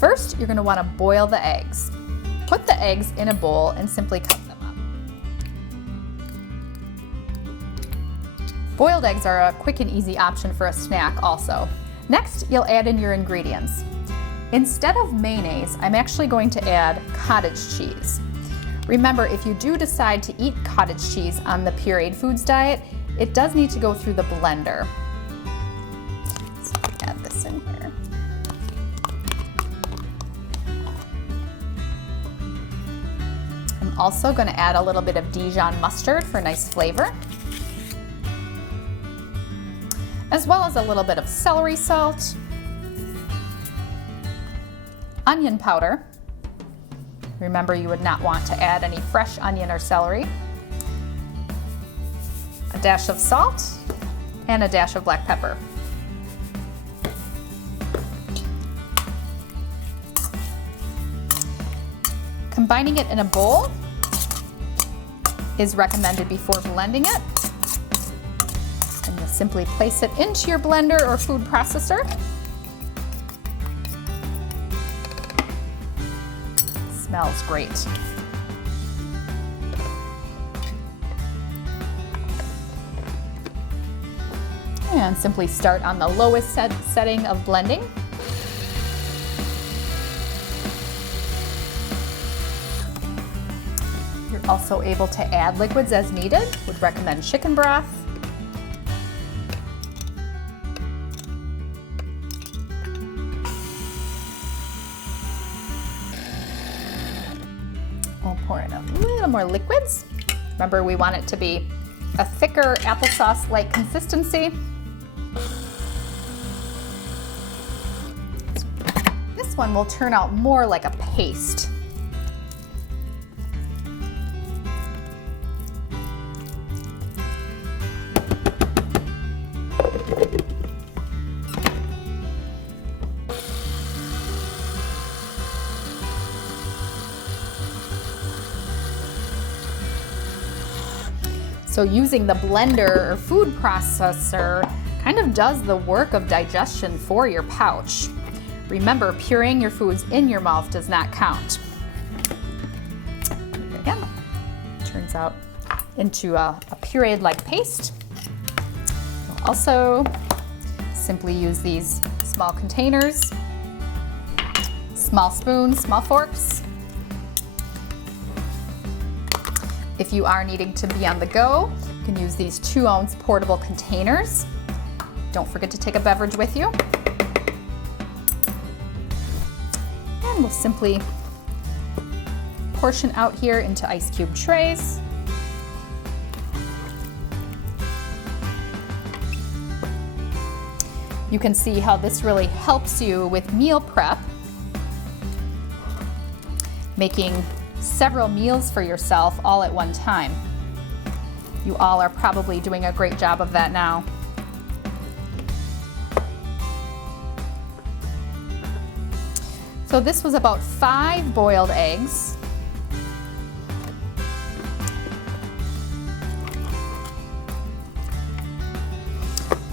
First, you're going to want to boil the eggs. Put the eggs in a bowl and simply cut them up. Boiled eggs are a quick and easy option for a snack also. Next, you'll add in your ingredients. Instead of mayonnaise, I'm actually going to add cottage cheese. Remember, if you do decide to eat cottage cheese on the pureed foods diet, it does need to go through the blender. Let's add this in here. I'm also going to add a little bit of Djion Mustard for nice flavor, as well as a little bit of celery salt, onion powder. Remember, you would not want to add any fresh onion or celery, a dash of salt, and a dash of black pepper. Combining it in a bowl is recommended before blending it. And you'll simply place it into your blender or food processor. Smells great. And simply start on the lowest setting of blending. You're also able to add liquids as needed. Would recommend chicken broth. We'll pour in a little more liquids. Remember, we want it to be a thicker applesauce-like consistency. This one will turn out more like a paste. So using the blender or food processor kind of does the work of digestion for your pouch. Remember, pureeing your foods in your mouth does not count. Again, turns out into a pureed-like paste. We'll also simply use these small containers, small spoons, small forks. If you are needing to be on the go, you can use these 2-ounce portable containers. Don't forget to take a beverage with you. And we'll simply portion out here into ice cube trays. You can see how this really helps you with meal prep, making several meals for yourself all at one time. You all are probably doing a great job of that now. So this was about 5 boiled eggs.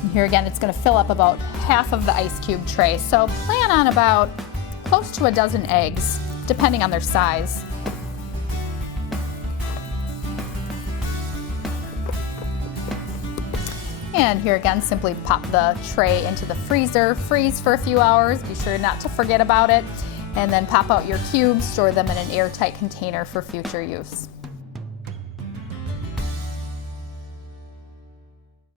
And here again, it's going to fill up about half of the ice cube tray. So plan on about close to a dozen eggs, depending on their size. And here again, simply pop the tray into the freezer, freeze for a few hours, be sure not to forget about it, and then pop out your cubes, store them in an airtight container for future use.